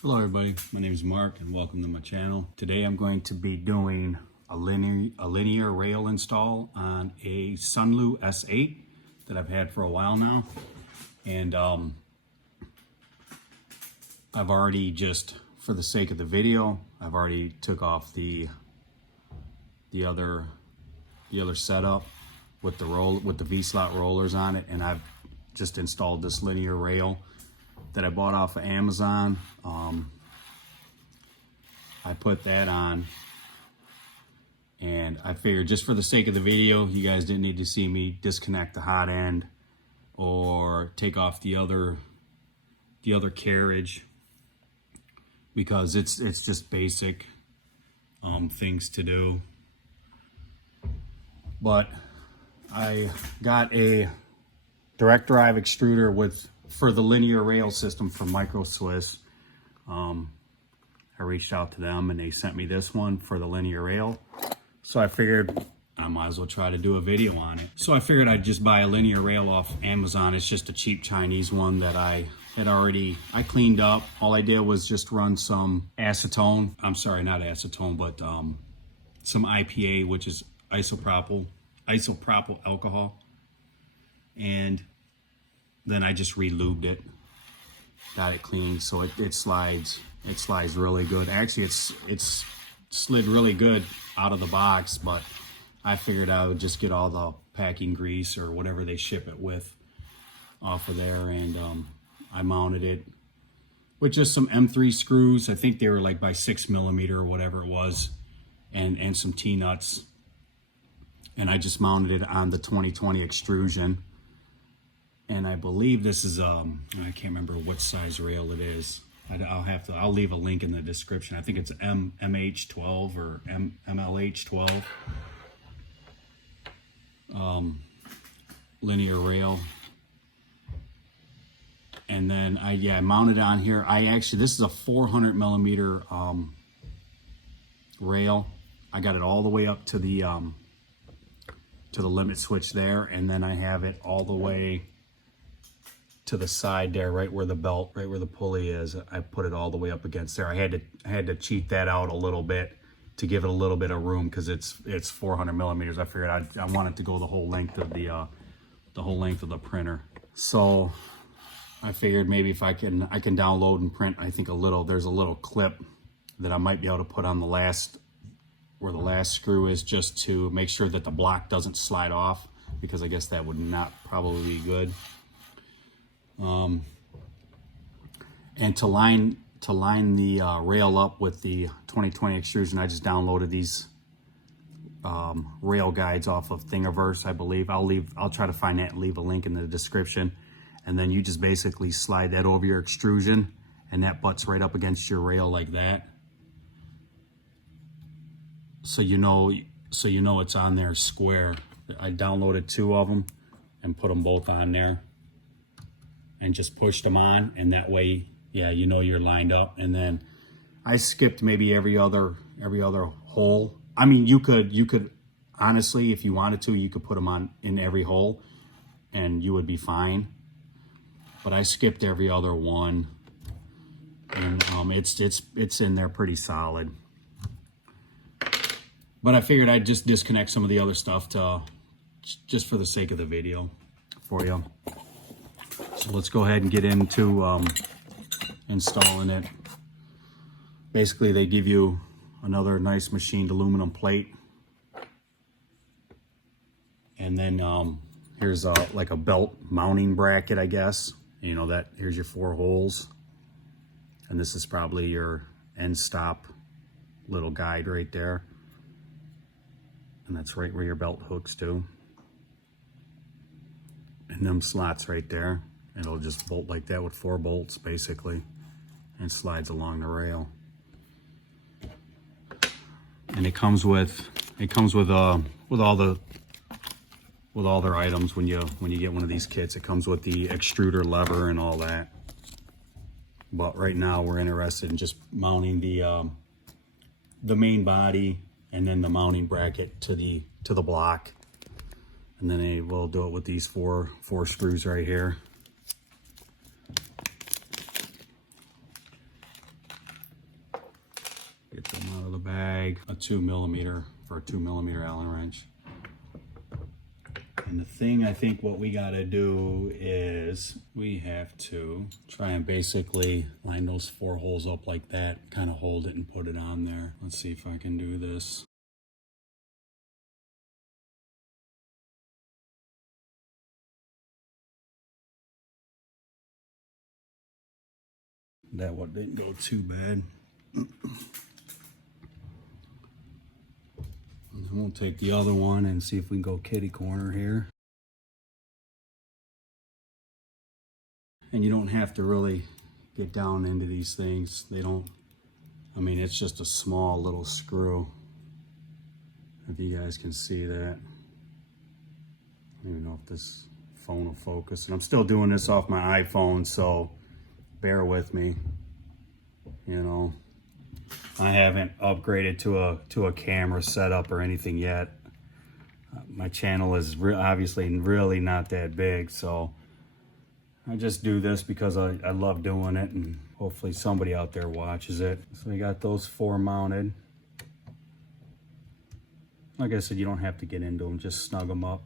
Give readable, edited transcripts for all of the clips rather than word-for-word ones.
Hello everybody, my name is Mark and welcome to my channel. Today I'm going to be doing a linear rail install on a Sunlu S8 that I've had for a while now. And I've already, just for the sake of the video, I've already took off the other setup with the V-slot rollers on it, and I've just installed this linear rail that I bought off of Amazon. I put that on, and I figured just for the sake of the video, you guys didn't need to see me disconnect the hot end or take off the other carriage, because it's just basic things to do. But I got a direct drive extruder for the linear rail system from Micro Swiss. I reached out to them and they sent me this one for the linear rail. So I figured I might as well try to do a video on it. So I figured I'd just buy a linear rail off Amazon. It's just a cheap Chinese one that I cleaned up. All I did was just run some acetone. I'm sorry, not acetone, but some IPA, which is isopropyl alcohol. And then I just re-lubed it, got it clean, so it slides really good. Actually, it's slid really good out of the box, but I figured I would just get all the packing grease or whatever they ship it with off of there, and I mounted it with just some M3 screws. I think they were like by 6mm or whatever it was, and some T-nuts, and I just mounted it on the 2020 extrusion. And I believe this is I can't remember what size rail it is. I'll leave a link in the description. I think it's MH12 or MLH12 linear rail. And then I mounted it on here. This is a 400mm rail. I got it all the way up to the limit switch there, and then I have it all the way to the side there, right where the pulley is. I put it all the way up against there. I had to cheat that out a little bit to give it a little bit of room, because it's 400mm. I figured I wanted to go the whole length of the printer. So I figured maybe if I can download and print, I think there's a little clip that I might be able to put on where the last screw is, just to make sure that the block doesn't slide off, because I guess that would not probably be good. And to line the rail up with the 2020 extrusion, I just downloaded these rail guides off of Thingiverse, I believe. I'll try to find that and leave a link in the description. And then you just basically slide that over your extrusion, and that butts right up against your rail like that. So you know it's on there square. I downloaded 2 of them and put them both on there, and just pushed them on, and that way, yeah, you know you're lined up. And then I skipped maybe every other hole. I mean, you could honestly, if you wanted to, you could put them on in every hole and you would be fine. But I skipped every other one, and it's in there pretty solid. But I figured I'd just disconnect some of the other stuff just for the sake of the video for you. So let's go ahead and get into installing it. Basically, they give you another nice machined aluminum plate, and then here's like a belt mounting bracket, I guess. You know that here's your 4 holes, and this is probably your end stop little guide right there, and that's right where your belt hooks to, and them slots right there. It'll just bolt like that with 4 bolts basically, and slides along the rail. And it comes with all their items when you get one of these kits. It comes with the extruder lever and all that. But right now we're interested in just mounting the main body, and then the mounting bracket to the block. And then we'll do it with these four screws right here. mag, a 2mm for a 2mm Allen wrench. And the thing, I think what we got to do is we have to try and basically line those 4 holes up like that, kind of hold it and put it on there. Let's see if I can do this. That one didn't go too bad. And then we'll take the other one and see if we can go kitty corner here. And you don't have to really get down into these things. They don't, I mean, it's just a small little screw. If you guys can see that. I don't even know if this phone will focus. And I'm still doing this off my iPhone, so bear with me. You know, I haven't upgraded to a camera setup or anything yet. My channel is obviously really not that big, so I just do this because I love doing it, and hopefully somebody out there watches it. So we got those 4 mounted. Like I said, you don't have to get into them, just snug them up.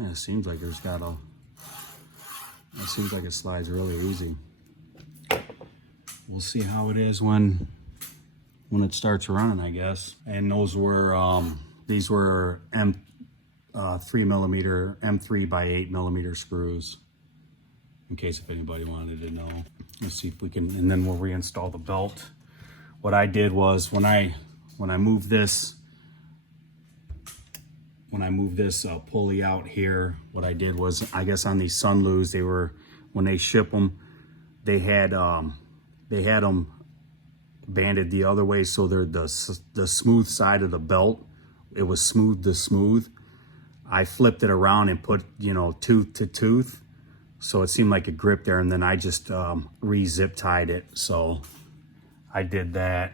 Yeah, it seems like there's got a, it seems like it slides really easy. We'll see how it is when it starts running, I guess. And those were, these were M3 by 8mm screws, in case if anybody wanted to know. Let's see if we can, and then we'll reinstall the belt. What I did was when I moved this, pulley out here, what I did was, I guess on these Sunloos, they were, when they ship them, they had them banded the other way, so they're the smooth side of the belt, it was smooth to smooth. I flipped it around and put, you know, tooth to tooth, so it seemed like a grip there, and then I just re-zip tied it. So I did that.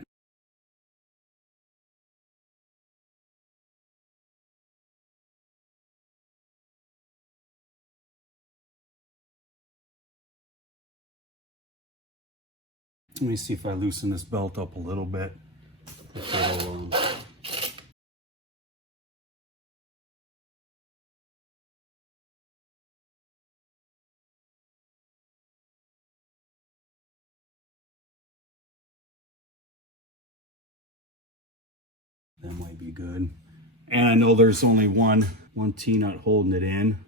Let me see if I loosen this belt up a little bit. That might be good. And I know there's only one T-nut holding it in,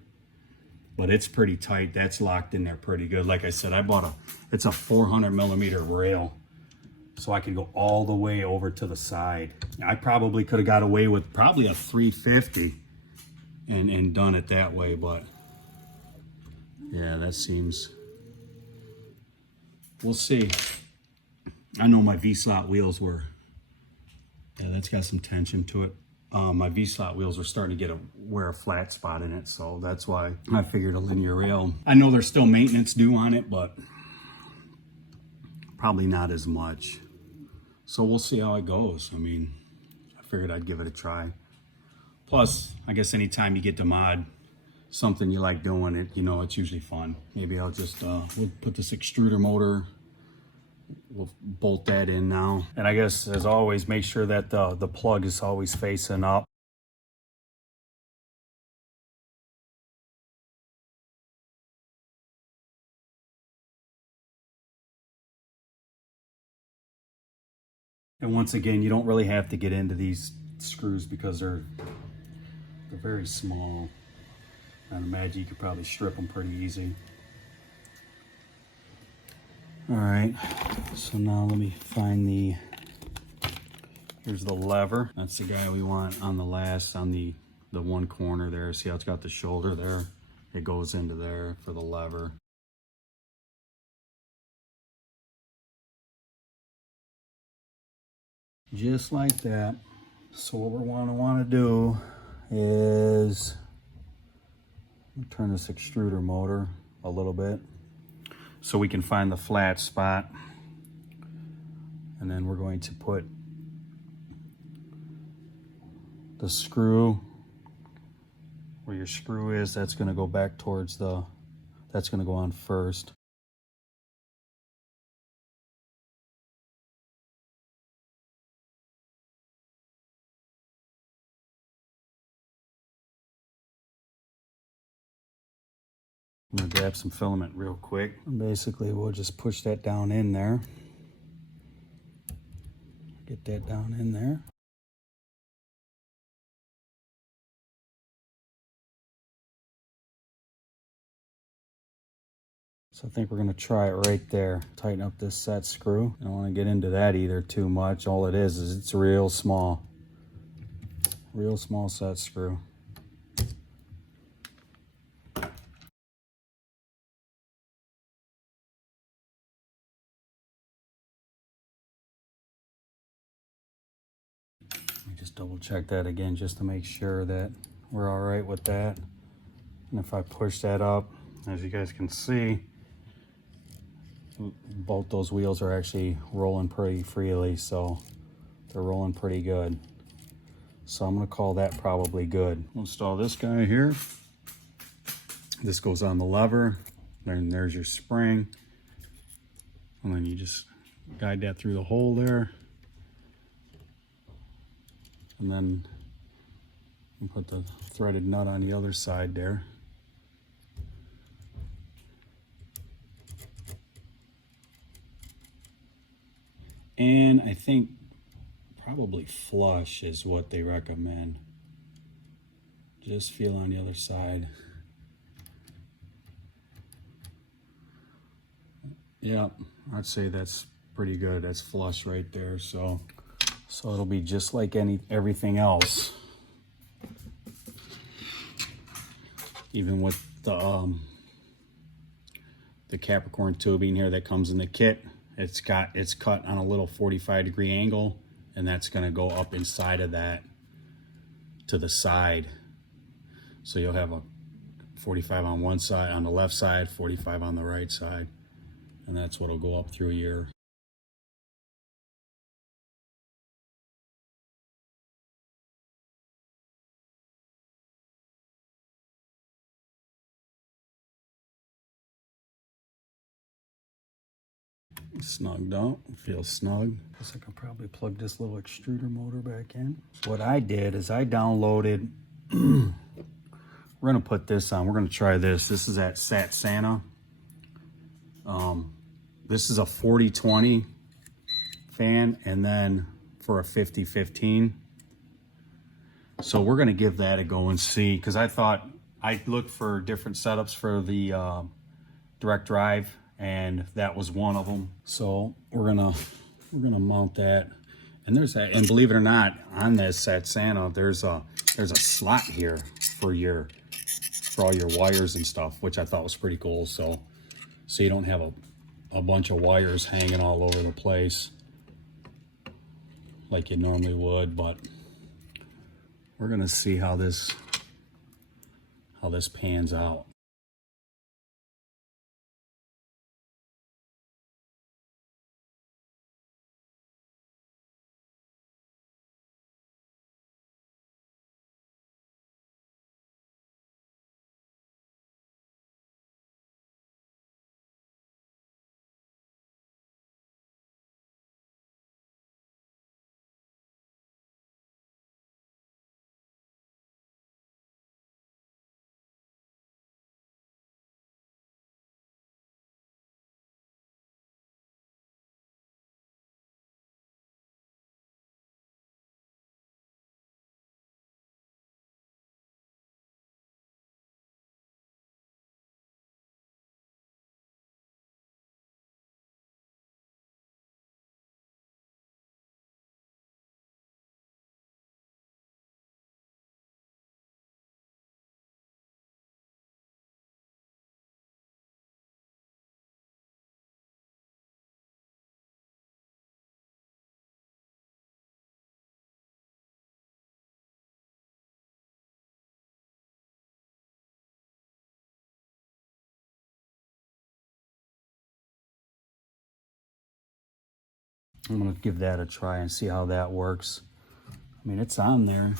but it's pretty tight. That's locked in there pretty good. Like I said, I bought it's a 400mm rail, so I can go all the way over to the side. I probably could have got away with probably a 350 and done it that way, but yeah, that seems, we'll see. I know my V-slot wheels were, yeah, that's got some tension to it. My V-slot wheels are starting to wear a flat spot in it, so that's why I figured a linear rail. I know there's still maintenance due on it, but probably not as much. So we'll see how it goes. I mean, I figured I'd give it a try. Plus, I guess anytime you get to mod something you like doing, it, you know, it's usually fun. Maybe I'll just we'll put this extruder motor, we'll bolt that in now. And I guess, as always, make sure that the plug is always facing up. And once again, you don't really have to get into these screws because they're very small. I'd imagine you could probably strip them pretty easy. All right, so now let me find here's the lever. That's the guy we want on the one corner there. See how it's got the shoulder there? It goes into there for the lever. Just like that. So what we're want to do is turn this extruder motor a little bit so we can find the flat spot, and then we're going to put the screw where your screw is. That's going to go back towards that's going to go on first. I'm gonna grab some filament real quick. Basically, we'll just push that down in there. Get that down in there. So I think we're gonna try it right there. Tighten up this set screw. I don't wanna get into that either too much. All it is it's real small. Real small set screw. Let me just double check that again just to make sure that we're all right with that. And if I push that up, as you guys can see, both those wheels are actually rolling pretty freely, so they're rolling pretty good. So I'm gonna call that probably good. We'll install this guy here. This goes on the lever, then there's your spring. And then you just guide that through the hole there. And then you put the threaded nut on the other side there. And I think probably flush is what they recommend. Just feel on the other side. Yeah, I'd say that's pretty good. That's flush right there. So it'll be just like everything else. Even with the Capricorn tubing here that comes in the kit, it's cut on a little 45-degree angle, and that's going to go up inside of that to the side. So you'll have a 45 on one side, on the left side, 45 on the right side, and that's what'll go up through your snugged out. Feels snug. Guess I can probably plug this little extruder motor back in. What I did is I downloaded, we're gonna put this on. We're gonna try this. This is at Satsana. This is a 40-20 fan, and then for a 50-15. So we're gonna give that a go and see, because I thought I'd look for different setups for the direct drive, and that was one of them. So we're gonna mount that, and there's that. And believe it or not, on this Satsana, there's a slot here for all your wires and stuff, which I thought was pretty cool. So you don't have a bunch of wires hanging all over the place like you normally would. But we're gonna see how this pans out. I'm gonna give that a try and see how that works. I mean, it's on there,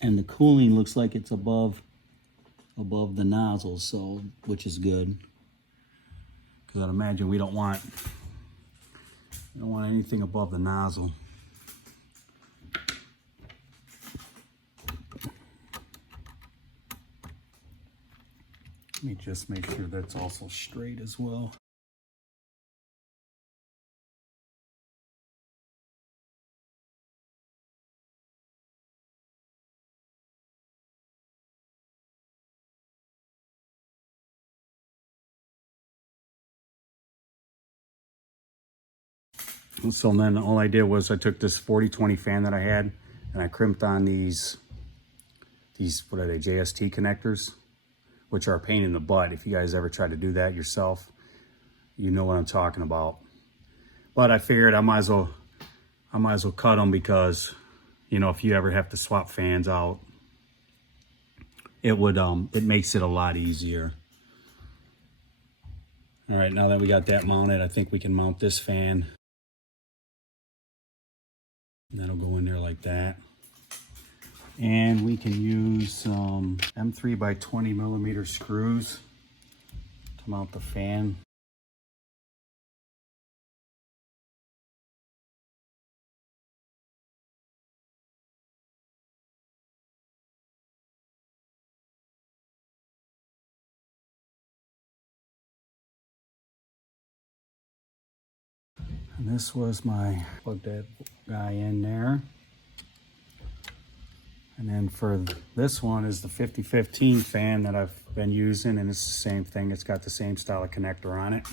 and the cooling looks like it's above the nozzle, so which is good, because I'd imagine we don't want anything above the nozzle. Let me just make sure that's also straight as well. So then all I did was I took this 40-20 fan that I had and I crimped on these, what are they, JST connectors, which are a pain in the butt. If you guys ever try to do that yourself, you know what I'm talking about. But I figured I might as well cut them because, you know, if you ever have to swap fans out, it makes it a lot easier. All right, now that we got that mounted, I think we can mount this fan. That'll go in there like that. And we can use some M3 by 20 millimeter screws to mount the fan. And this was my, plug that guy in there. And then for this one is the 5015 fan that I've been using, and it's the same thing. It's got the same style of connector on it.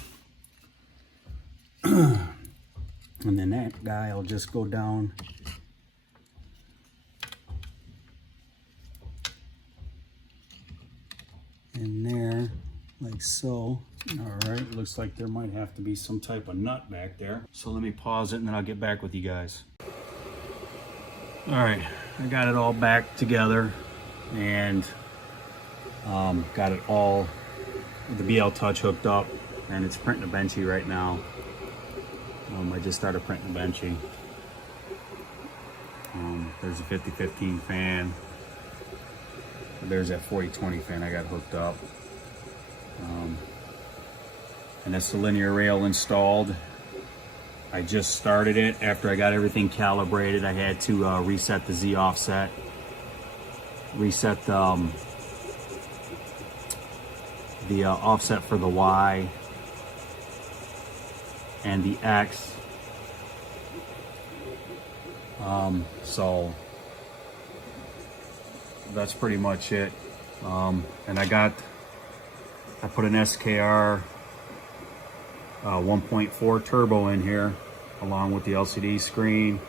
And then that guy will just go down in there like so. All right, looks like there might have to be some type of nut back there. So let me pause it and then I'll get back with you guys. All right, I got it all back together and got it all, the BL Touch hooked up, and it's printing a benchy right now. I just started printing a benchy. There's a 5015 fan. There's that 4020 fan I got hooked up. And that's the linear rail installed. I just started it. After I got everything calibrated, I had to reset the Z offset, reset the offset for the Y and the X. So that's pretty much it. And I put an SKR 1.4 turbo in here along with the LCD screen,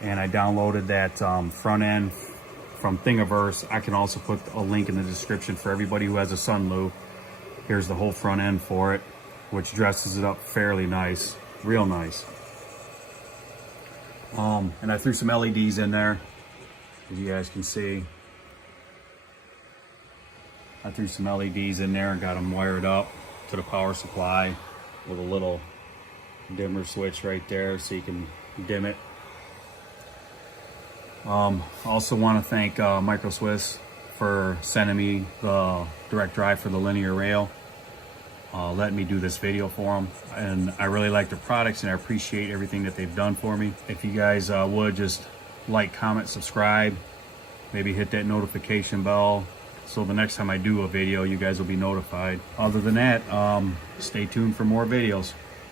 and I downloaded that front end from Thingiverse. I can also put a link in the description for everybody who has a Sunloo. Here's the whole front end for it, which dresses it up fairly nice, real nice. And I threw some LEDs in there, as you guys can see. I threw some LEDs in there and got them wired up to the power supply with a little dimmer switch right there so you can dim it. Also want to thank Micro Swiss for sending me the direct drive for the linear rail, letting me do this video for them. And I really like their products and I appreciate everything that they've done for me. If you guys would just like, comment, subscribe, maybe hit that notification bell, so the next time I do a video, you guys will be notified. Other than that, stay tuned for more videos.